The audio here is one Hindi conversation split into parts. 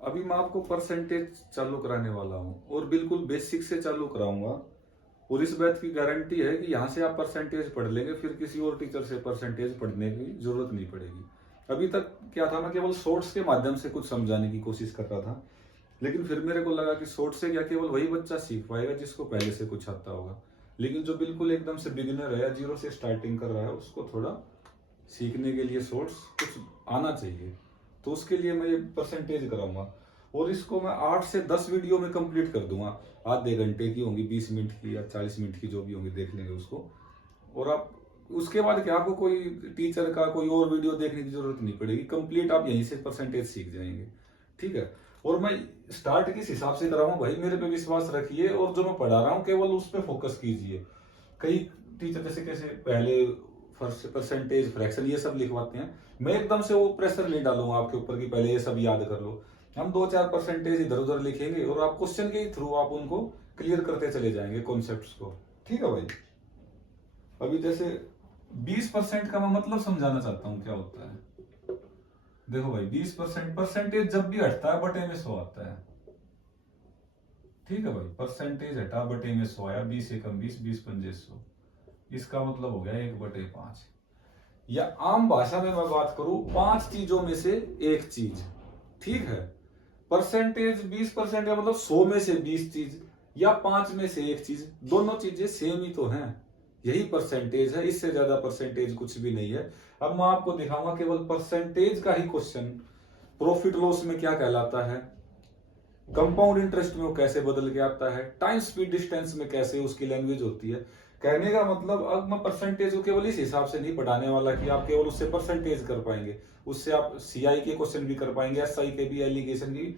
अभी मैं आपको परसेंटेज चालू कराने वाला हूँ और बिल्कुल बेसिक से चालू कराऊंगा। और इस बात की गारंटी है कि यहाँ से आप परसेंटेज पढ़ लेंगे, फिर किसी और टीचर से परसेंटेज पढ़ने की जरूरत नहीं पड़ेगी। अभी तक क्या था, मैं केवल शॉर्ट्स के माध्यम से कुछ समझाने की कोशिश कर रहा था, लेकिन फिर मेरे को लगा कि शॉर्ट से क्या केवल वही बच्चा सीख पाएगा जिसको पहले से कुछ आता होगा। लेकिन जो बिल्कुल एकदम से बिगिनर है, जीरो से स्टार्टिंग कर रहा है, उसको थोड़ा सीखने के लिए शॉर्ट्स कुछ आना चाहिए। तो उसके लिए मैं ये परसेंटेज कराऊंगा और इसको मैं 8 से 10 वीडियो में कंप्लीट कर दूंगा। आधे घंटे की होंगी, 20 मिनट की या 40 मिनट की, जो भी होंगी देख लेंगे उसको। और आप उसके बाद क्या, आपको कोई टीचर का कोई और वीडियो देखने की जरूरत नहीं पड़ेगी, कंप्लीट आप यहीं से परसेंटेज सीख जाएंगे। ठीक है। और मैं स्टार्ट किस हिसाब से कर रहा हूँ भाई, मेरे पे विश्वास रखिए और जो मैं पढ़ा रहा हूँ केवल उस पर फोकस कीजिए। कई टीचर जैसे कैसे पहले परसेंटेज, फ्रैक्शन ये सब लिखवाते हैं, मैं एकदम से वो प्रेशर नहीं डालूंगा आपके ऊपर कि पहले ये सब याद कर लो। हम 2-4 परसेंटेज इधर उधर लिखेंगे और आप क्वेश्चन के थ्रू आप उनको क्लियर करते चले जाएंगे कॉन्सेप्ट्स को। ठीक है भाई। अभी जैसे 20% का मैं मतलब समझाना चाहता हूँ क्या होता है। देखो भाई, 20% परसेंटेज जब भी हटता है बटे में 100 आता है। ठीक है भाई, परसेंटेज हटा बटे में 100 आया, 20 एकम 20, 20 पंजे 100, इसका मतलब हो गया 1/5। या आम भाषा में मैं बात करूं, 5 चीजों में से एक चीज। ठीक है। परसेंटेज 20% का मतलब 100 में से 20 चीज या 5 में से एक चीज, दोनों चीजें सेम ही तो हैं। यही परसेंटेज है, इससे ज्यादा परसेंटेज कुछ भी नहीं है। अब मैं आपको दिखाऊंगा केवल परसेंटेज का ही क्वेश्चन। प्रॉफिट लॉस में क्या कहलाता है, कंपाउंड इंटरेस्ट में वो कैसे बदल के आता है, टाइम स्पीड डिस्टेंस में कैसे उसकी लैंग्वेज होती है। कहने का मतलब, अब मैं परसेंटेज को केवल इस हिसाब से नहीं पढ़ाने वाला कि आप केवल उससे परसेंटेज कर पाएंगे, उससे आप सीआई के क्वेश्चन भी कर पाएंगे, एसआई के भी, एलिगेशन की,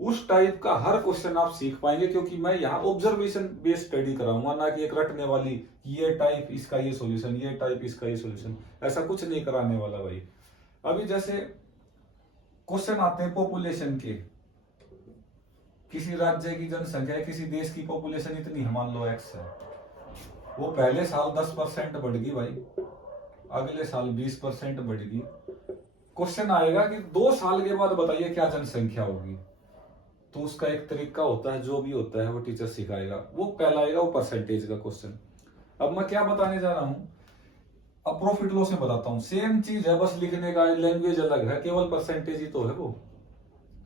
उस टाइप का हर क्वेश्चन आप सीख पाएंगे। क्योंकि मैं यहाँ ऑब्जर्वेशन बेस्ड स्टडी कराऊंगा, ना कि एक रटने वाली ये टाइप इसका ये सॉल्यूशन, ये टाइप इसका ये सॉल्यूशन, ऐसा कुछ नहीं कराने वाला भाई। अभी जैसे क्वेश्चन आते हैं पॉपुलेशन के, किसी राज्य की जनसंख्या, किसी देश की पॉपुलेशन इतनी है, मान लो एक्स है, वो पहले साल 10% बढ़ गई भाई, अगले साल 20% बढ़ गई। क्वेश्चन आएगा कि 2 साल के बाद बताइए क्या जनसंख्या होगी। तो उसका एक तरीका होता है, जो भी होता है वो टीचर सिखाएगा, वो कहलाएगा वो परसेंटेज का क्वेश्चन। अब मैं क्या बताने जा रहा हूं, अब प्रॉफिट लॉस में बताता हूं। सेम चीज है, बस लिखने का लैंग्वेज अलग है, केवल परसेंटेज ही तो है वो।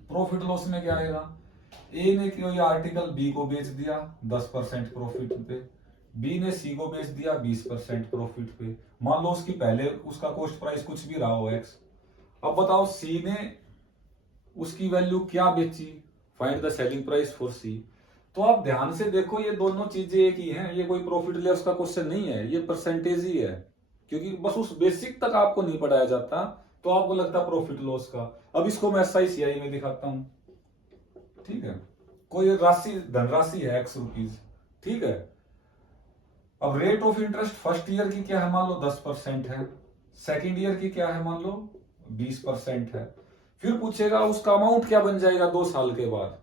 प्रॉफिट लॉस में क्या आएगा, ए ने कोई आर्टिकल बी को बेच दिया 10% प्रॉफिट पे, बी ने सी को बेच दिया 20% प्रॉफिट पे। मान लो उसकी पहले उसका कॉस्ट प्राइस कुछ भी रहा हो एक्स। अब बताओ सी ने उसकी वैल्यू क्या बेची, find the selling price for C. तो आप ध्यान से देखो, ये दोनों चीजें एक ही हैं, ये कोई प्रॉफिट लॉस का क्वेश्चन नहीं है, ये परसेंटेज ही है। क्योंकि बस उस बेसिक तक आपको नहीं पढ़ाया जाता, तो आपको लगता प्रॉफिट लॉस का। अब इसको मैं एसआईसीआई में दिखाता हूं। ठीक है। कोई राशि, धनराशि है एक्स रुपीज। ठीक है। अब rate of interest first year की क्या है, मान लो 10% है, सेकेंड ईयर की क्या है, मान लो 20% है। फिर पूछेगा उसका अमाउंट क्या बन जाएगा 2 साल के बाद।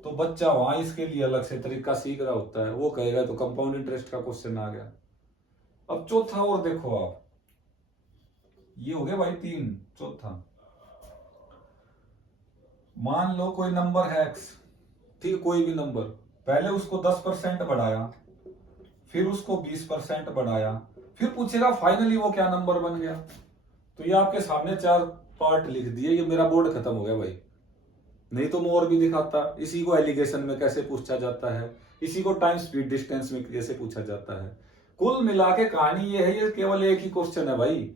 तो बच्चा वहां इसके लिए अलग से तरीका सीख रहा होता है, वो कहेगा तो कंपाउंड इंटरेस्ट का क्वेश्चन आ गया। अब चौथा और देखो आप, ये हो गया भाई 3। चौथा, मान लो कोई नंबर है एक्स, ठीक, कोई भी नंबर, पहले उसको 10% बढ़ाया, फिर उसको 20% बढ़ाया, फिर पूछेगा फाइनली वो क्या नंबर बन गया। तो ये आपके सामने 4 पार्ट लिख दिए, ये मेरा बोर्ड खत्म हो गया भाई। नहीं तो मैं और भी दिखाता, इसी को एलिगेशन में कैसे पूछा जाता है, इसी को टाइम स्पीड डिस्टेंस में कैसे पूछा जाता है। कुल मिला के कहानी ये है, ये केवल एक ही क्वेश्चन है भाई,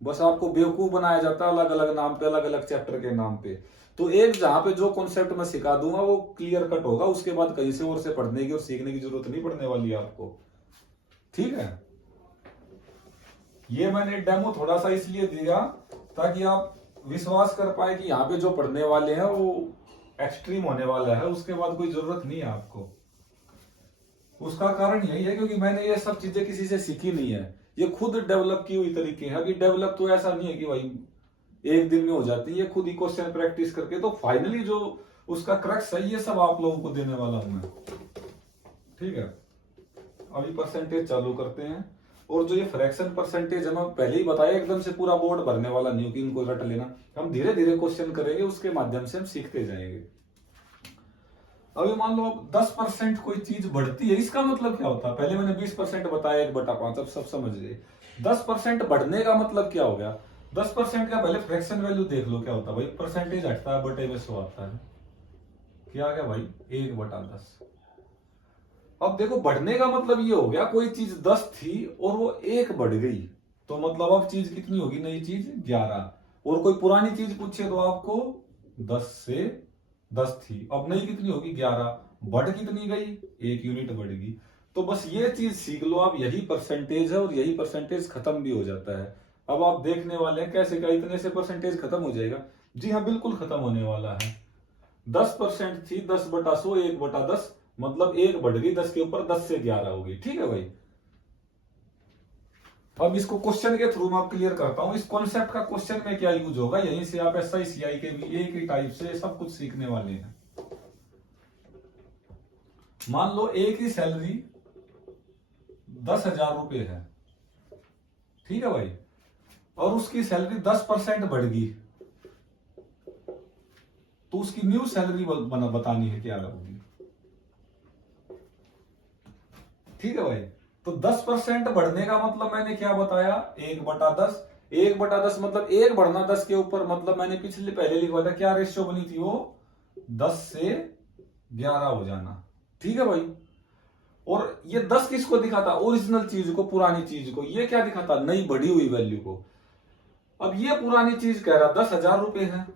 बस आपको बेवकूफ बनाया जाता है अलग अलग नाम पे, अलग अलग चैप्टर के नाम पे। तो एक जहां पे जो कॉन्सेप्ट मैं सिखा दूंगा वो क्लियर कट होगा, उसके बाद कहीं से और से पढ़ने की और सीखने की जरूरत नहीं पड़ने वाली है आपको। ठीक है। ये मैंने डेमो थोड़ा सा इसलिए दिया ताकि आप विश्वास कर पाए कि यहाँ पे जो पढ़ने वाले हैं वो एक्सट्रीम होने वाला है, उसके बाद कोई जरूरत नहीं है आपको। उसका कारण यही है क्योंकि मैंने ये सब चीजें किसी से सीखी नहीं है, ये खुद डेवलप की हुई तरीके हैं। अभी डेवलप तो ऐसा नहीं है कि भाई एक दिन में हो जाती है, ये खुद ही क्वेश्चन प्रैक्टिस करके, तो फाइनली जो उसका क्रक्स है ये सब आप लोगों को देने वाला हूं मैं। ठीक है। अभी परसेंटेज चालू करते हैं। और जो ये फ्रैक्शन परसेंटेज हम पहले ही बताया, एकदम से पूरा बोर्ड भरने वाला नहीं हो कि इनको रट लेना, हम धीरे धीरे क्वेश्चन करेंगे, उसके माध्यम से हम सीखते जाएंगे। अभी मान लो अब 10% कोई चीज बढ़ती है, इसका मतलब क्या होता है? पहले मैंने 20% बताया 1/5, अब सब समझ गए। 10% बढ़ने का मतलब क्या हो गया? 10% का पहले फ्रैक्शन वैल्यू देख लो क्या होता है भाई, परसेंटेज हटता है बटे में 100 आता है, क्या आ गया भाई 1/10। अब देखो बढ़ने का मतलब ये हो गया, कोई चीज 10 थी और वो 1 बढ़ गई, तो मतलब अब चीज कितनी होगी? नई चीज 11। और कोई पुरानी चीज पूछे तो आपको 10 से 10 थी, अब नई कितनी होगी? 11। बढ़ कितनी गई? 1 यूनिट बढ़ गई। तो बस ये चीज सीख लो आप, यही परसेंटेज है और यही परसेंटेज खत्म भी हो जाता है। अब आप देखने वाले हैं कैसे क्या इतने से परसेंटेज खत्म हो जाएगा? जी हाँ, बिल्कुल खत्म होने वाला है। 10% थी, 10/100, 1/10, मतलब 1 बढ़ गई 10 के ऊपर, 10 से 11 हो गई। ठीक है भाई। अब इसको क्वेश्चन के थ्रू मैं आप क्लियर करता हूं, इस कॉन्सेप्ट का क्वेश्चन में क्या यूज होगा, यहीं से आप SI CI के भी एक ही टाइप से सब कुछ सीखने वाले हैं। मान लो एक ही सैलरी 10,000 रुपए है, ठीक है भाई, और उसकी सैलरी 10% बढ़ गई, तो उसकी न्यू सैलरी बतानी है क्या होगी। ठीक है भाई। तो 10% बढ़ने का मतलब मैंने क्या बताया? 1/10। 1/10 मतलब 1 बढ़ना 10 के ऊपर, मतलब मैंने पिछले पहले लिखवाया था, क्या रेशियो बनी थी वो? 10 से 11 हो जाना। ठीक है भाई। और ये 10 किसको दिखाता? ओरिजिनल चीज को, पुरानी चीज को। ये क्या दिखाता? नई बढ़ी हुई वैल्यू को। अब ये पुरानी चीज कह रहा 10,000 रुपए है,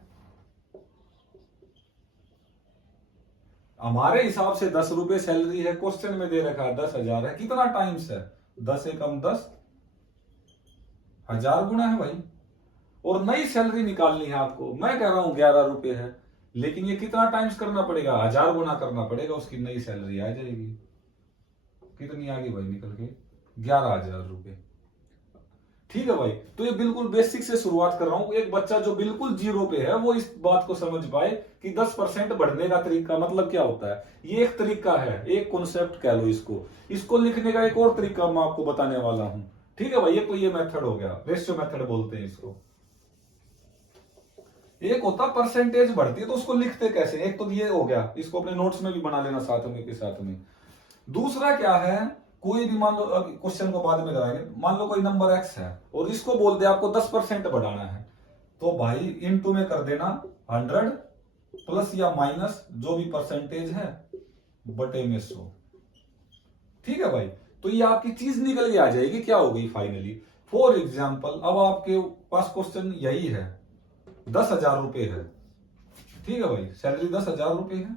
हमारे हिसाब से 10 रुपए सैलरी है, क्वेश्चन में दे रखा है 10,000 है, कितना टाइम्स है? 10 एकम 10, 1000 गुना है भाई। और नई सैलरी निकालनी है आपको, मैं कह रहा हूं 11 रुपए है, लेकिन ये कितना टाइम्स करना पड़ेगा? 1000 गुना करना पड़ेगा, उसकी नई सैलरी आ जाएगी। कितनी आ गई भाई निकल के? 11,000 रुपए। ठीक है भाई। तो ये बिल्कुल बेसिक से शुरुआत कर रहा हूं, एक बच्चा जो बिल्कुल जीरो पे है वो इस बात को समझ पाए कि 10% बढ़ने का तरीका मतलब क्या होता है। ये एक तरीका है, एक कॉन्सेप्ट कह लो इसको। इसको लिखने का एक और तरीका मैं आपको बताने वाला हूं। ठीक है भाई। ये तो ये मेथड हो गया, रेशियो मेथड बोलते हैं इसको। एक होता परसेंटेज बढ़ती है, तो उसको लिखते कैसे? एक तो ये हो गया, इसको अपने नोट्स में भी बना लेना साथ में के साथ में। दूसरा क्या है, कोई भी मान लो, क्वेश्चन को बाद में कराएंगे, मान लो कोई नंबर x है और इसको बोल दे आपको 10% बढ़ाना है, तो भाई इनटू में कर देना 100 प्लस या माइनस जो भी परसेंटेज है बटे में 100। ठीक है भाई। तो ये आपकी चीज निकल के आ जाएगी, क्या हो गई फाइनली। फॉर एग्जाम्पल अब आपके पास क्वेश्चन यही है, 10,000 रुपए है। ठीक है भाई, सैलरी 10,000 रुपए है,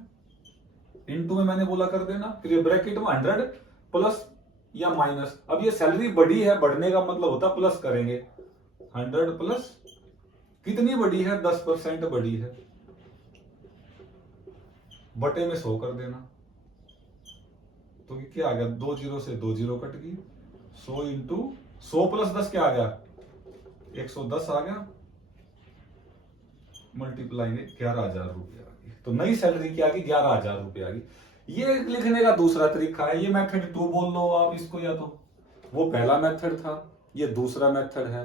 इनटू में मैंने बोला कर देना, फिर ये ब्रैकेट में 100 प्लस या माइनस। अब ये सैलरी बढ़ी है, बढ़ने का मतलब होता है प्लस करेंगे, 100 प्लस कितनी बढ़ी है? 10% बढ़ी है, बटे में 100 कर देना। तो ये क्या आ गया? 2 जीरो से 2 जीरो कट गई, 100 इंटू 100 प्लस 10 क्या आ गया? 110 आ गया, मल्टीप्लाई में 11,000 रुपये आ गई। तो नई सैलरी क्या आ गई? 11,000 रुपये आ गई। ये लिखने का दूसरा तरीका है, ये मेथड 2 बोल लो आप इसको, या तो वो पहला मेथड था, ये दूसरा मेथड है।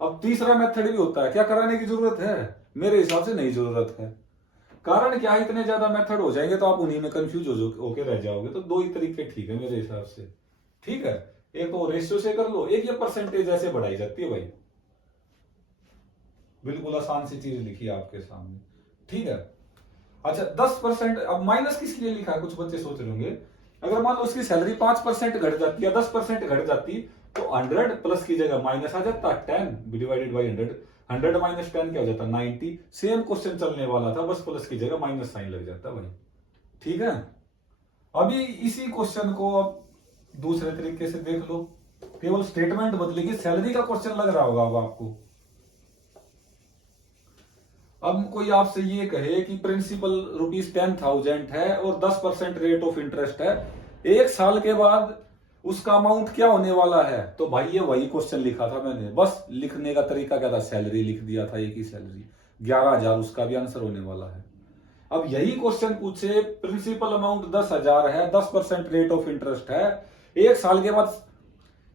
अब तीसरा मेथड भी होता है, क्या कराने की जरूरत है? मेरे हिसाब से नहीं जरूरत है। कारण क्या है, इतने ज्यादा मेथड हो जाएंगे तो आप उन्हीं में कंफ्यूज होके रह जाओगे। तो 2 ही तरीके ठीक है मेरे हिसाब से। ठीक है, एक तो रेशियो से कर लो, एक ये परसेंटेज ऐसे बढ़ाई जाती है भाई। बिल्कुल आसान सी चीज लिखी है आपके सामने। ठीक है। अच्छा 10%, अब माइनस किसके लिए लिखा है? कुछ बच्चे सोच रहे होंगे, अगर मान लो उसकी सैलरी 5% घट जाती है, 10% घट जाती, तो 100 प्लस की जगह माइनस आ जाता 10 डिवाइडेड बाई 100। 100 माइनस 10 क्या हो जाता? 90। सेम क्वेश्चन चलने वाला था, बस प्लस की जगह माइनस साइन लग जाता भाई। ठीक है। अभी इसी क्वेश्चन को अब दूसरे तरीके से देख लो, केवल स्टेटमेंट बदलेगी, सैलरी का क्वेश्चन लग रहा होगा अब आपको। अब कोई आपसे ये कहे कि प्रिंसिपल ₹10,000 है और 10% रेट ऑफ इंटरेस्ट है, एक साल के बाद उसका अमाउंट क्या होने वाला है? तो भाई ये वही क्वेश्चन लिखा था मैंने, बस लिखने का तरीका क्या था? सैलरी लिख दिया था, एक ही सैलरी 11,000, उसका भी आंसर होने वाला है। अब यही क्वेश्चन पूछे, प्रिंसिपल अमाउंट 10,000 है, 10% रेट ऑफ इंटरेस्ट है, एक साल के बाद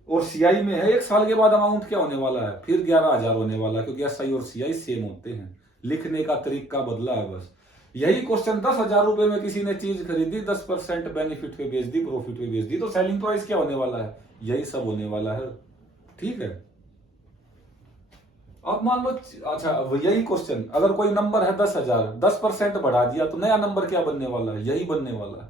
और सीआई में है 1 साल के बाद अमाउंट क्या होने वाला है, फिर 11,000 होने वाला है, क्योंकि एसआई और सीआई सेम होते हैं, लिखने का तरीका बदला है बस। यही क्वेश्चन 10,000 रुपए में किसी ने चीज खरीदी, 10% बेनिफिट पे बेच दी, प्रॉफिट पे बेच दी, तो सेलिंग प्राइस क्या होने वाला है, यही सब होने वाला है। ठीक है, अब मान लो, अच्छा यही क्वेश्चन अगर कोई नंबर है 10,000, 10% बढ़ा दिया तो नया नंबर क्या बनने वाला है, यही बनने वाला है।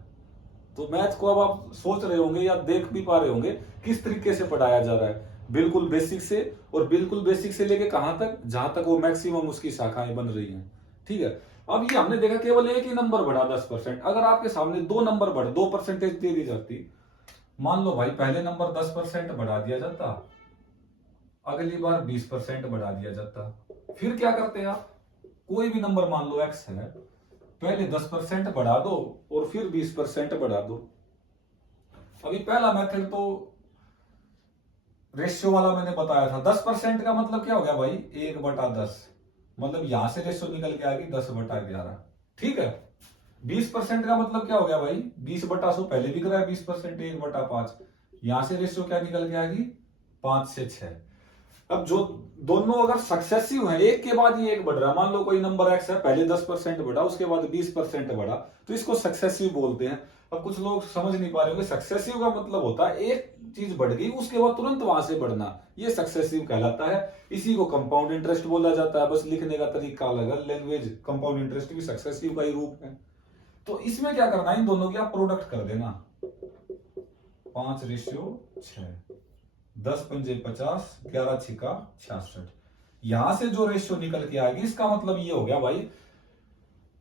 तो मैथ को अब आप सोच रहे होंगे या देख भी पा रहे होंगे किस तरीके से पढ़ाया जा रहा है, बिल्कुल बेसिक से, और बिल्कुल बेसिक से लेके कहां तक, जहां तक वो मैक्सिमम उसकी शाखाएं बन रही हैं। ठीक है, अब ये हमने देखा केवल एक ही नंबर बढ़ा 10%, अगर आपके सामने 2 नंबर बढ़ 2% दे दी जाती, मान लो भाई पहले नंबर 10% बढ़ा दिया जाता, अगली बार 20% बढ़ा दिया जाता, फिर क्या करते हैं आप, कोई भी नंबर मान लो एक्स है, पहले 10% बढ़ा दो और फिर 20% बढ़ा दो। अभी पहला मेथड तो रेशियो वाला मैंने बताया था, 10% का मतलब क्या हो गया भाई, 1/10, मतलब यहां से रेशियो निकल के आएगी 10/11। ठीक है, 20% का मतलब क्या हो गया भाई, 20/100 पहले भी कराया, 20% 1/5, यहां से रेशियो क्या निकल के आएगी 5 से 6। अब जो दोनों अगर सक्सेसिव है, एक के बाद ये एक बढ़ रहा है, मान लो कोई नंबर एक्स है, पहले 10% बढ़ा, उसके बाद 20% बढ़ा, तो इसको सक्सेसिव बोलते हैं। अब कुछ लोग समझ नहीं पा रहे होंगे, सक्सेसिव का मतलब होता है एक चीज बढ़ गई उसके बाद तुरंत वहां से बढ़ना, ये सक्सेसिव कहलाता है। इसी को कंपाउंड इंटरेस्ट बोला जाता है, बस लिखने का तरीका अलग है, लैंग्वेज कंपाउंड इंटरेस्ट भी सक्सेसिव का ही रूप है। तो इसमें क्या करना है, इन दोनों की आप प्रोडक्ट कर देना, 5:6, 10×5 = 50, 11×6 = 66। यहां से जो रेशियो निकल के आएगी इसका मतलब ये हो गया भाई,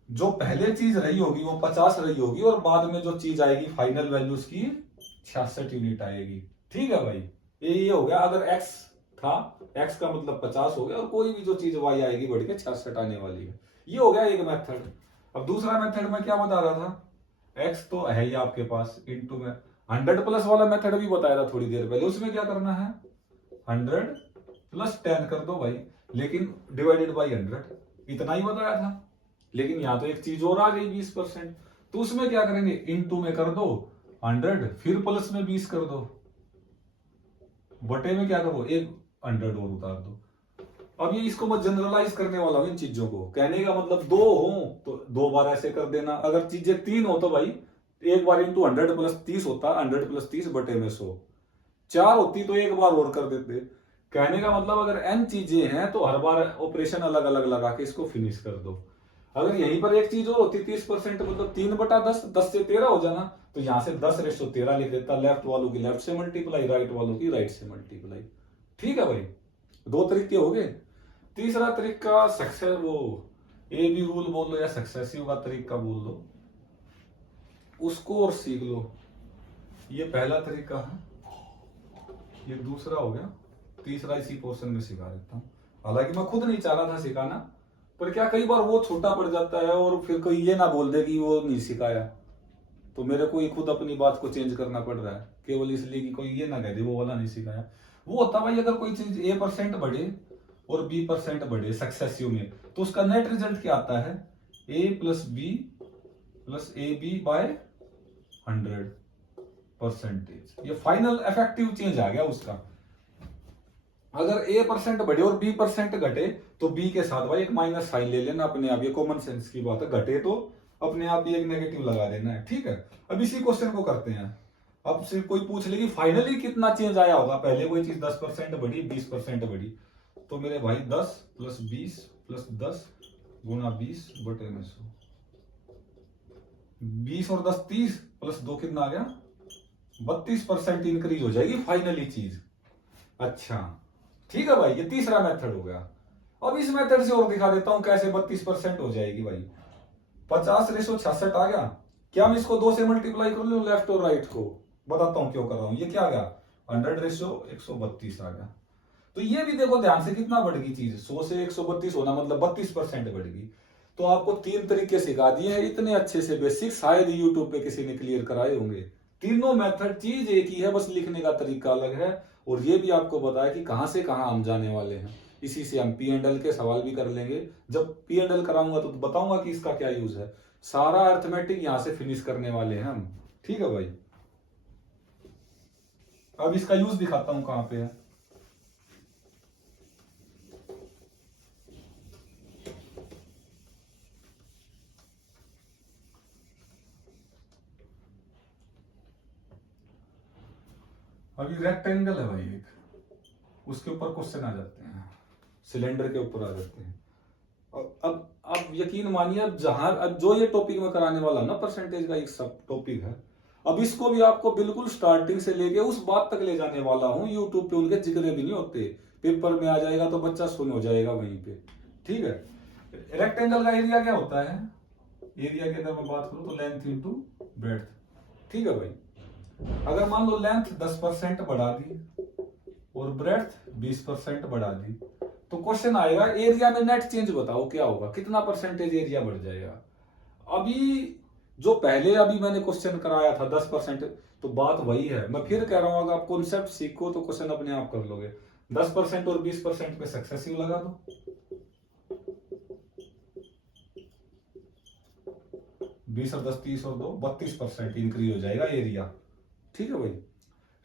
जो पहले चीज रही होगी वो 50 रही होगी, और बाद में जो चीज आएगी फाइनल वैल्यू उसकी 66 यूनिट आएगी। ठीक है भाई, ये हो गया, अगर x था, x का मतलब 50 हो गया, और कोई भी जो चीज y आएगी बढ़ के 66 आने वाली है। ये हो गया एक मेथड। अब दूसरा मेथड में क्या बता रहा था, x तो है ही आपके पास, इंटू में 100+ वाला मेथड भी बताया था थोड़ी देर पहले, उसमें क्या करना है, 100 + 10 कर दो भाई, लेकिन डिवाइडेड बाई 100, इतना ही बताया था। लेकिन यहां तो एक चीज और आ गई 20%, तो उसमें क्या करेंगे, इनटू में कर दो 100, फिर प्लस में 20 कर दो, बटे में क्या करो, एक 100 और उतार दो। अब ये इसको मैं जनरलाइज करने वाला हूं इन चीजों को, कहने का मतलब 2 हो तो 2 बार ऐसे कर देना, अगर चीजें 3 हो तो भाई एक बार इंटू 100 + 30 होता, 100 + 30 बटे में 100, 4 होती तो एक बार और कर देते। कहने का मतलब अगर n चीजें हैं तो हर बार ऑपरेशन अलग अलग लगा के इसको फिनिश कर दो। अगर यहीं पर एक चीज और होती 30%, मतलब 3/10, 10 से 13 हो जाना, तो यहां से 10:13 लिख देता, लेफ्ट वालों की लेफ्ट से मल्टीप्लाई, राइट वालों की राइट से मल्टीप्लाई। ठीक है भाई, 2 तरीके हो गए। तीसरा तरीका सक्सेस, वो ए बी रूल बोल लो या सक्सेसिव का तरीका बोल दो, उसको और सीख लो। ये पहला तरीका है, ये दूसरा हो गया, तीसरा इसी पोर्शन में सिखा देता हूं। हालांकि मैं खुद नहीं चाह रहा था सिखाना, पर क्या कई बार वो छोटा पड़ जाता है और फिर कोई ये ना बोल दे कि वो नहीं सिखाया, तो मेरे को ही खुद अपनी बात को चेंज करना पड़ रहा है, केवल इसलिए कि कोई ये ना कह दे वो वाला नहीं सिखाया। वो होता भाई, अगर कोई चीज A% बढ़े और B% बढ़े सक्सेसिव में, तो उसका नेट रिजल्ट क्या आता है, A + B + AB/100%। ये फाइनल इफेक्टिव चेंज आ गया उसका। अगर A% बढ़े और B% घटे, तो B के साथ भाई एक माइनस साइन ले लेना अपने आप, ये कॉमन सेंस की बात है, घटे तो अपने आप ही एक नेगेटिव लगा देना है। ठीक है, अब इसी क्वेश्चन को करते हैं। अब सिर्फ कोई पूछ ले कि फाइनली कितना चेंज आया होगा, पहले कोई चीज 10% बढ़ी, 20% बढ़ी, तो मेरे भाई 10 + 20 + 10 × 20 बटे में 100, 20 और 10 30 + 2 कितना आ गया, 32% इंक्रीज हो जाएगी फाइनली चीज। अच्छा ठीक है भाई, ये तीसरा मेथड हो गया। अब इस मेथड से और दिखा देता हूं कैसे 32% हो जाएगी भाई। 50:66 आ गया, क्या मैं इसको 2 से मल्टीप्लाई कर लूं लेफ्ट और राइट को, बताता हूं क्यों कर रहा हूं। ये क्या आ गया, 100:132 आ गया। तो ये भी देखो ध्यान से कितना बढ़ गई चीज, 100 से 132 होना मतलब 32% बढ़ गई। तो आपको 3 तरीके सिखा दिए हैं इतने अच्छे से बेसिक, शायद यूट्यूब पे किसी ने क्लियर कराए होंगे। तीनों मेथड चीज एक ही है, बस लिखने का तरीका अलग है। और ये भी आपको बताया कि कहां से कहां हम जाने वाले हैं। इसी से हम P&L के सवाल भी कर लेंगे, जब P&L कराऊंगा तो बताऊंगा कि इसका क्या यूज है। सारा अर्थमेटिक यहां से फिनिश करने वाले हैं हम। ठीक है भाई। अब इसका यूज दिखाता हूं कहां पे है। अभी रेक्टेंगल है भाई एक, उसके ऊपर क्वेश्चन आ जाते हैं, सिलेंडर के ऊपर आ जाते हैं। अब आप यकीन मानिए, अब जो ये टॉपिक में कराने वाला ना परसेंटेज का एक सब टॉपिक है, अब इसको भी आपको बिल्कुल स्टार्टिंग से लेके उस बात तक ले जाने वाला हूं। यूट्यूब पे उनके जिक्र भी नहीं होते, पेपर में आ जाएगा तो बच्चा सुन हो जाएगा वहीं पे। ठीक है, रेक्टेंगल का एरिया क्या होता है? एरिया की अगर मैं बात करूं तो लेंथ इंटू ब्रेड्थ। ठीक है भाई, अगर मान लो लेंथ 10% बढ़ा दी और ब्रेड्थ 20% बढ़ा दी, तो क्वेश्चन आएगा एरिया में नेट चेंज बताओ क्या होगा, कितना परसेंटेज एरिया बढ़ जाएगा। अभी जो पहले अभी मैंने क्वेश्चन कराया था 10%, तो बात वही है। मैं फिर कह रहा हूं, अगर आप कॉन्सेप्ट सीखो तो क्वेश्चन अपने आप कर लोगे। 10% और 20% पे सक्सेसिव लगा दो, 20 और 10 30 और 2 32% इंक्रीज हो जाएगा एरिया। ठीक है भाई,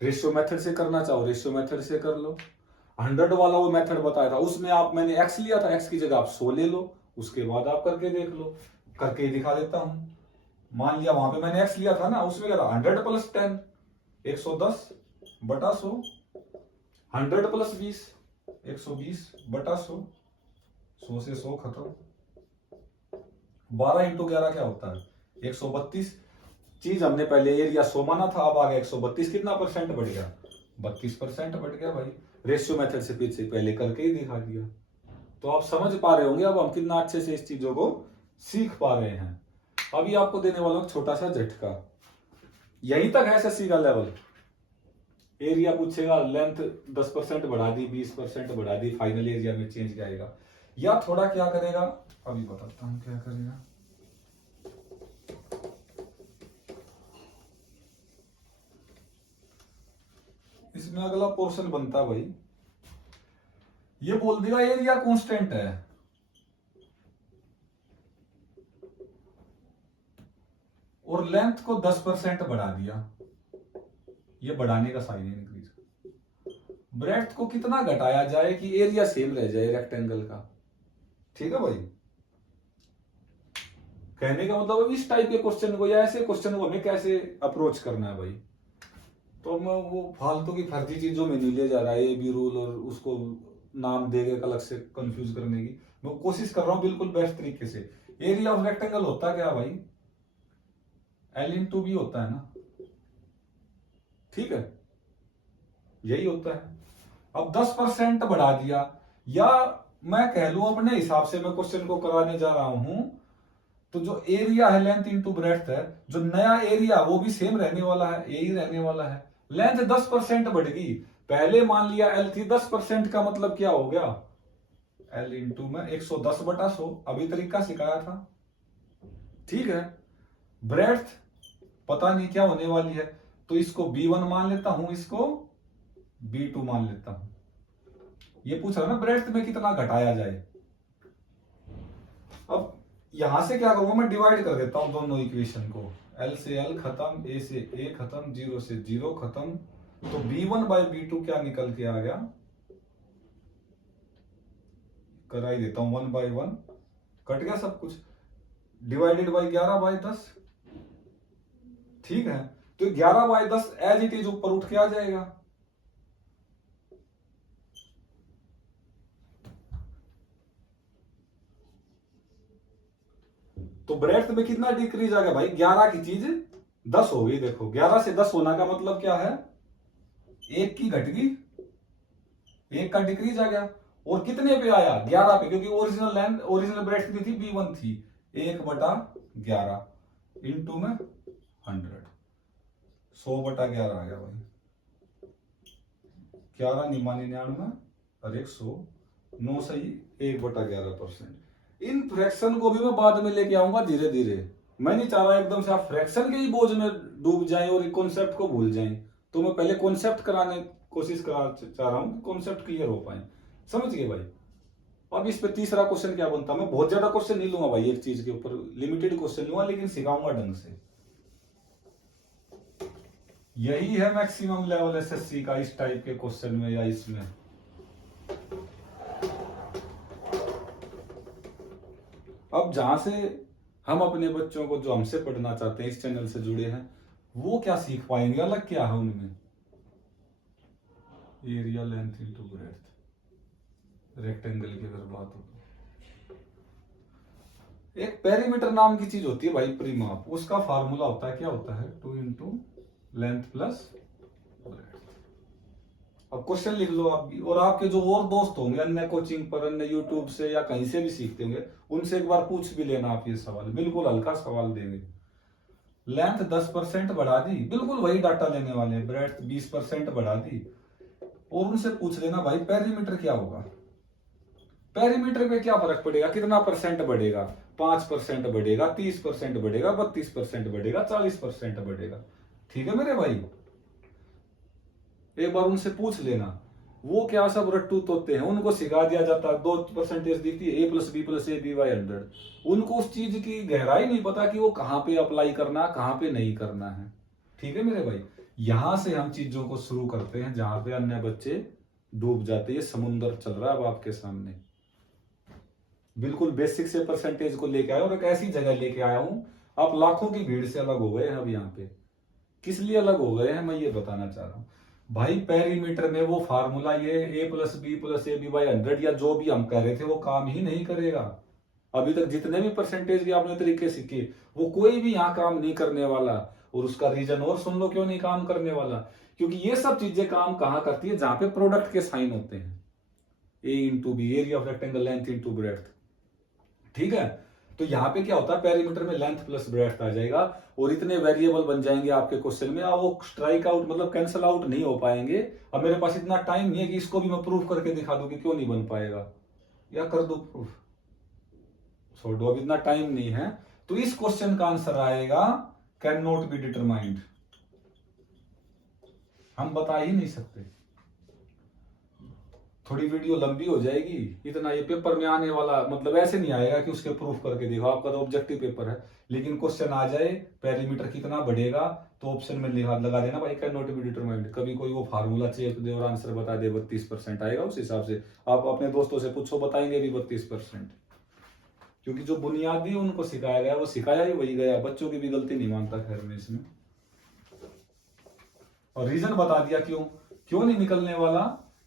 रेशियो मेथड से करना चाहो रेशियो मेथड से कर लो। 100 वाला वो मेथड बताया था, उसमें मैंने एक्स लिया था, एक्स की जगह आप 100 ले लो, उसके बाद आप करके देख लो। करके दिखा देता हूं। मान लिया वहां पे मैंने एक्स लिया था ना, उसमें क्या था 100 प्लस 10 110 बटा 100, 100 प्लस 20 120 बटा 100, 100 से 100 खत्म। 12 इंटू 11 क्या होता है? 132। चीज हमने पहले एरिया 100 माना था, अब आ गया 132, कितना परसेंट बढ़ गया? 32% बढ़ गया भाई। रेशियो मेथड से पीछे पहले करके ही दिखा दिया। तो आप समझ पा रहे होंगे अब हम कितना अच्छे से इस चीजों को सीख पा रहे हैं। अभी आपको देने वाला हूं छोटा सा झटका। यहीं तक है एसएससी का लेवल। एरिया पूछेगा, लेंथ 10% बढ़ा दी, 20% बढ़ा दी, फाइनल एरिया में चेंज क्या आएगा, या थोड़ा क्या करेगा, अभी बताता हूं क्या करेगा। इसमें अगला पोर्शन बनता है भाई, ये बोल देगा एरिया कांस्टेंट है, और लेंथ को 10% बढ़ा दिया, ये बढ़ाने का साइन है इंक्रीज। ब्रेड्थ को कितना घटाया जाए कि एरिया सेम रह जाए रेक्टेंगल का। ठीक है भाई, कहने का मतलब इस टाइप के क्वेश्चन को या ऐसे क्वेश्चन को हमें कैसे अप्रोच करना है भाई। तो मैं वो फालतू की फर्जी चीजों में नहीं ले जा रहा है, ए बी रूल और उसको नाम देके अलग से कंफ्यूज करने की। मैं कोशिश कर रहा हूं बिल्कुल बेस्ट तरीके से। एरिया ऑफ रेक्टेंगल होता क्या भाई? एल इंटू बी होता है ना। ठीक है, यही होता है। अब 10% बढ़ा दिया, या मैं कह लू अपने हिसाब से मैं क्वेश्चन को कराने जा रहा हूं, तो जो एरिया है लेंथ इंटू ब्रेड्थ है, जो नया एरिया वो भी सेम रहने वाला है, यही रहने वाला है। लेंथ 10% बढ़ गई, पहले मान लिया एल थी 10% का मतलब क्या हो गया? एल इंटू में 110 बटा 100, अभी तरीका सिखाया था। ठीक है, ब्रेड्थ पता नहीं क्या होने वाली है, तो इसको B1 मान लेता हूं, इसको B2 मान लेता हूं। ये पूछ रहा ना ब्रेड्थ में कितना घटाया जाए। अब यहां से क्या करूंगा, मैं डिवाइड कर देता हूं दोनों इक्वेशन को। L से L खत्म, A से A खत्म, 0 से 0 खत्म, तो B1 बाई B2 क्या निकल के आ गया, करा ही देता हूं 1 बाई 1, कट गया सब कुछ, डिवाइडेड बाई 11 बाई 10। ठीक है, तो 11 बाई 10 एज इट इज ऊपर उठ के आ जाएगा। तो ब्रेड्थ में कितना डिक्रीज आ गया भाई? 11 की चीज 10 हो गई। देखो 11 से 10 होना का मतलब क्या है? एक की घट गई, एक का डिक्रीज आ गया, और कितने पे आया? 11 पे, क्योंकि ओरिजिनल लेंथ ओरिजिनल ब्रेड्थ कितनी थी? B1 थी। 1/11 इंटू में 100, 100/11 आ गया भाई। 11 निमा 99 और 100, 9 सही 1/11%। इन फ्रैक्शन को भी मैं बाद में लेके आऊंगा धीरे धीरे। मैं नहीं चाह रहा एकदम से आप फ्रैक्शन के ही बोझ में डूब जाएं और कॉन्सेप्ट को भूल जाएं। तो मैं पहले कॉन्सेप्ट कराने कोशिश चाह रहा हूं, कॉन्सेप्ट क्लियर हो पाए। समझ गए भाई? अब इस पे तीसरा क्वेश्चन क्या बनता है? मैं बहुत ज्यादा क्वेश्चन नहीं लूंगा भाई, एक चीज के ऊपर लिमिटेड क्वेश्चन लूंगा, लेकिन सिखाऊंगा ढंग से। यही है मैक्सिमम लेवल एसएससी का इस टाइप के क्वेश्चन में या इसमें। अब जहां से हम अपने बच्चों को, जो हमसे पढ़ना चाहते हैं, इस चैनल से जुड़े हैं, वो क्या सीख पाएंगे, अलग क्या है उनमें? Area length into breadth, rectangle की अगर बात हो तो एक पेरीमीटर नाम की चीज होती है भाई, परिमाप, उसका फार्मूला होता है, क्या होता है, 2 इंटू लेंथ प्लस ब्रेड्थ। अब क्वेश्चन लिख लो आप भी, और आपके जो और दोस्त होंगे अन्य कोचिंग पर, अन्य यूट्यूब से या कहीं से भी सीखते होंगे, उनसे एक बार पूछ भी लेना आप ये सवाल, बिल्कुल हल्का सवाल देंगे। लेंथ 10% बढ़ा दी, बिल्कुल वही डाटा लेने वाले हैं, ब्रेड्थ 20% बढ़ा दी, और उनसे पूछ लेना भाई पेरीमीटर क्या होगा। पेरीमीटर पे क्या फर्क पड़ेगा, कितना परसेंट बढ़ेगा, 5% बढ़ेगा, 30% बढ़ेगा, 32% बढ़ेगा, 40% बढ़ेगा। ठीक है मेरे भाई, एक बार उनसे पूछ लेना। वो क्या सब रट्टू तोते हैं, उनको सिखा दिया जाता है 2% दिखती है, a+b+a/100। उनको उस चीज की गहराई नहीं पता कि वो कहां पे अप्लाई करना, कहां पे नहीं करना है। ठीक है मेरे भाई, यहां से हम चीजों को शुरू करते हैं जहां पे अन्य बच्चे डूब जाते हैं। समुंदर चल रहा है अब आपके सामने, बिल्कुल बेसिक से परसेंटेज को लेके आया और एक ऐसी जगह लेके आया हूं, आप लाखों की भीड़ से अलग हो गए हैं। अब यहाँ पे किस लिए अलग हो गए हैं, मैं ये बताना चाह रहा हूं भाई। पेरीमीटर में वो फार्मूला, ये a+b+ab/100 या जो भी हम कह रहे थे, वो काम ही नहीं करेगा। अभी तक जितने भी परसेंटेज के आपने तरीके सीखे, वो कोई भी यहाँ काम नहीं करने वाला। और उसका रीजन और सुन लो क्यों नहीं काम करने वाला, क्योंकि ये सब चीजें काम कहां करती है, जहां पे प्रोडक्ट के साइन होते हैं, a/b, area of rectangle, length into breadth. ठीक है, तो यहां पे क्या होता है, पेरीमीटर में लेंथ प्लस ब्रेड्थ आ जाएगा, और इतने वेरिएबल बन जाएंगे आपके क्वेश्चन में, अब वो स्ट्राइक आउट मतलब कैंसल आउट नहीं हो पाएंगे। अब मेरे पास इतना टाइम नहीं है कि इसको भी मैं प्रूफ करके दिखा दूं कि क्यों नहीं बन पाएगा, या कर दो प्रूफ, छोड़ दो, अब इतना टाइम नहीं है। तो इस क्वेश्चन का आंसर आएगा कैन नॉट बी डिटरमाइंड, हम बता ही नहीं सकते। थोड़ी वीडियो लंबी हो जाएगी, इतना ये पेपर में आने वाला मतलब ऐसे नहीं आएगा कि उसके प्रूफ करके देखो, आपका तो ऑब्जेक्टिव पेपर है। लेकिन क्वेश्चन आ जाए पेरीमीटर कितना बढ़ेगा, तो ऑप्शन में लगा देना भाई कैन नॉट बी डिटरमाइंड। कभी कोई वो फार्मूला चेक दे और आंसर बता दे 32% आएगा, उस हिसाब से आप अपने दोस्तों से पूछो, बताएंगे भी 32%। क्योंकि जो बुनियादी उनको सिखाया गया वो सिखाया ही वही गया, बच्चों की भी गलती नहीं मानता खैर में इसमें। और रीजन बता दिया क्यों क्यों नहीं निकलने वाला,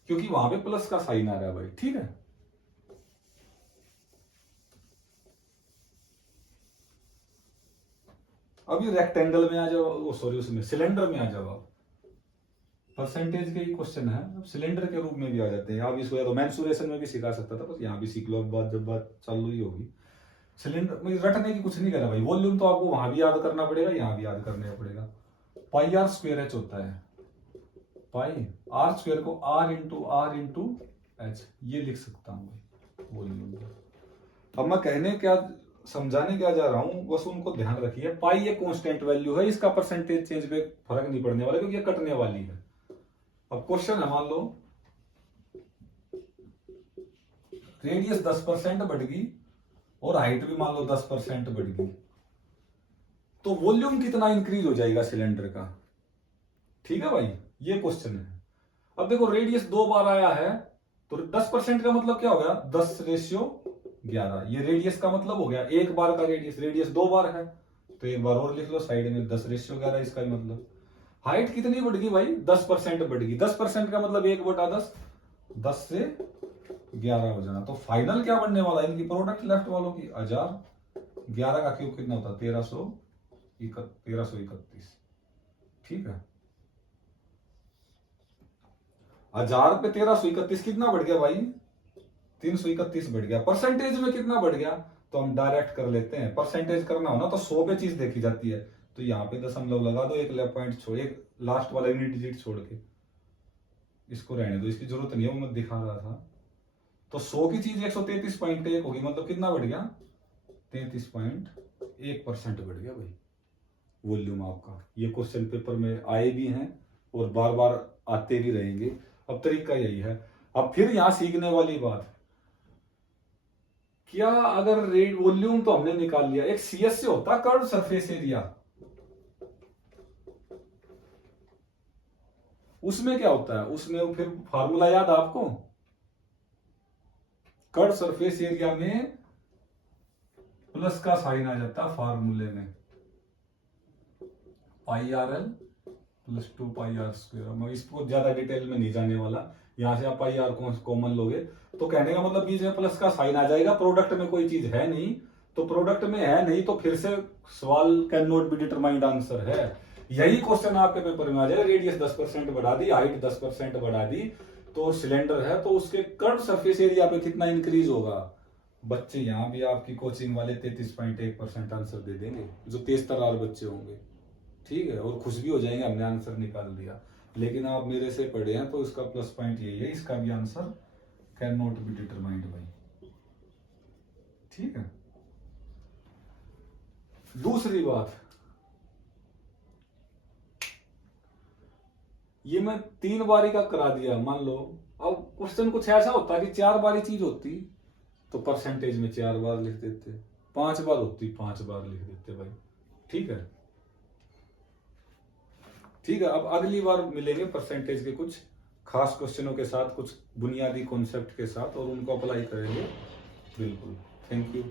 क्योंकि वहां पे प्लस का साइन आ रहा है भाई। ठीक है, अभी रेक्टेंगल में आ जाओ, सॉरी उसमें सिलेंडर में आ जाओ आप। परसेंटेज के ही क्वेश्चन है, अब सिलेंडर के रूप में भी आ जाते हैं। आप इसको या तो मेंसुरेशन में भी सिखा सकता था, बस यहाँ भी सीख लो, अब बात जब बात चालू ही होगी। सिलेंडर में रटने की कुछ नहीं करना भाई, वॉल्यूम तो आपको वहां भी याद करना पड़ेगा, यहाँ भी याद करना पड़ेगा। पाई आर स्क्वेयर एच होता है, पाई आर स्क्वेयर को r/r/h ये लिख सकता हूं भाई वॉल्यूम। अब मैं कहने क्या, समझाने क्या जा रहा हूं, बस उनको ध्यान रखिए। पाई एक कांस्टेंट वैल्यू है, इसका परसेंटेज चेंज पे फर्क नहीं पड़ने वाला, क्योंकि ये कटने वाली है। अब क्वेश्चन है, मान लो रेडियस 10% बढ़ गई और हाइट भी मान लो 10% बढ़ गई, तो वॉल्यूम कितना इंक्रीज हो जाएगा सिलेंडर का। ठीक है भाई, ये क्वेश्चन है। अब देखो रेडियस 2 बार आया है, तो 10% का मतलब क्या हो गया, 10/11। ये रेडियस का मतलब हो गया एक बार का रेडियस, रेडियस 2 बार है, तो एक बार और लिख लो साइड में, 10/11 इसका मतलब। हाइट कितनी बढ़ गई भाई, 10% बढ़ गई। 10% का मतलब 1/10, 10 से 11 हो जाना। तो फाइनल क्या बनने वाला है, इनकी प्रोडक्ट लेफ्ट वालों की 1011 का क्यूब कितना होता है, 1331। ठीक है, 1000 पे 1331 कितना बढ़ गया भाई, 331 बढ़ गया। परसेंटेज में कितना बढ़ गया, तो हम डायरेक्ट कर लेते हैं। परसेंटेज करना हो ना तो 100 पे चीज देखी जाती है, तो यहाँ पे दशमलव लगा दो, एक लेफ्ट पॉइंट छोड़, एक लास्ट वाला यूनिट डिजिट छोड़ के, इसको रहने दो, इसकी जरूरत नहीं है, वो मैं दिखा रहा था। तो 100 की चीज 133.1 होगी, मतलब कितना बढ़ गया, 33.1% बढ़ गया भाई वॉल्यूम आपका। ये क्वेश्चन पेपर में आए भी हैं और बार बार आते भी रहेंगे। अब तरीका यही है। अब फिर यहां सीखने वाली बात, क्या अगर रेड वॉल्यूम तो हमने निकाल लिया, एक सीएस से होता कर्व सरफेस एरिया, उसमें क्या होता है, उसमें फिर फार्मूला याद है आपको, कर्व सरफेस एरिया में प्लस का साइन आ जाता है फार्मूले में, pi R L plus 2 pi R square. मैं इसको ज्यादा डिटेल में नहीं जाने वाला, यहां से आप पाई आर कॉमन लोगे तो कहने का मतलब बीच में प्लस का साइन आ जाएगा। प्रोडक्ट में कोई चीज है नहीं, तो प्रोडक्ट में है नहीं तो फिर से सवाल can not be determined answer है। यही क्वेश्चन आपके पेपर में आ जाएगा, रेडियस 10% बढ़ा दी, हाइट 10% बढ़ा दी, तो सिलेंडर है तो उसके कर्व सरफेस एरिया पे कितना इंक्रीज होगा। बच्चे यहाँ भी आपकी कोचिंग वाले 33.1% आंसर दे देंगे, जो तेज तर्रार बच्चे होंगे, ठीक है, और खुश भी हो जाएंगे हमने आंसर निकाल दिया। लेकिन आप मेरे से पढ़े हैं तो इसका प्लस पॉइंट यही है, इसका भी answer can not be determined भाई, ठीक है। दूसरी बात, ये मैं 3 बारी का करा दिया, मान लो अब क्वेश्चन कुछ ऐसा होता कि 4 बारी चीज होती तो परसेंटेज में 4 बार लिख देते, 5 बार होती 5 बार लिख देते भाई, ठीक है। ठीक है, अब अगली बार मिलेंगे परसेंटेज के कुछ खास क्वेश्चनों के साथ, कुछ बुनियादी कॉन्सेप्ट के साथ, और उनको अप्लाई करेंगे बिल्कुल। Thank you.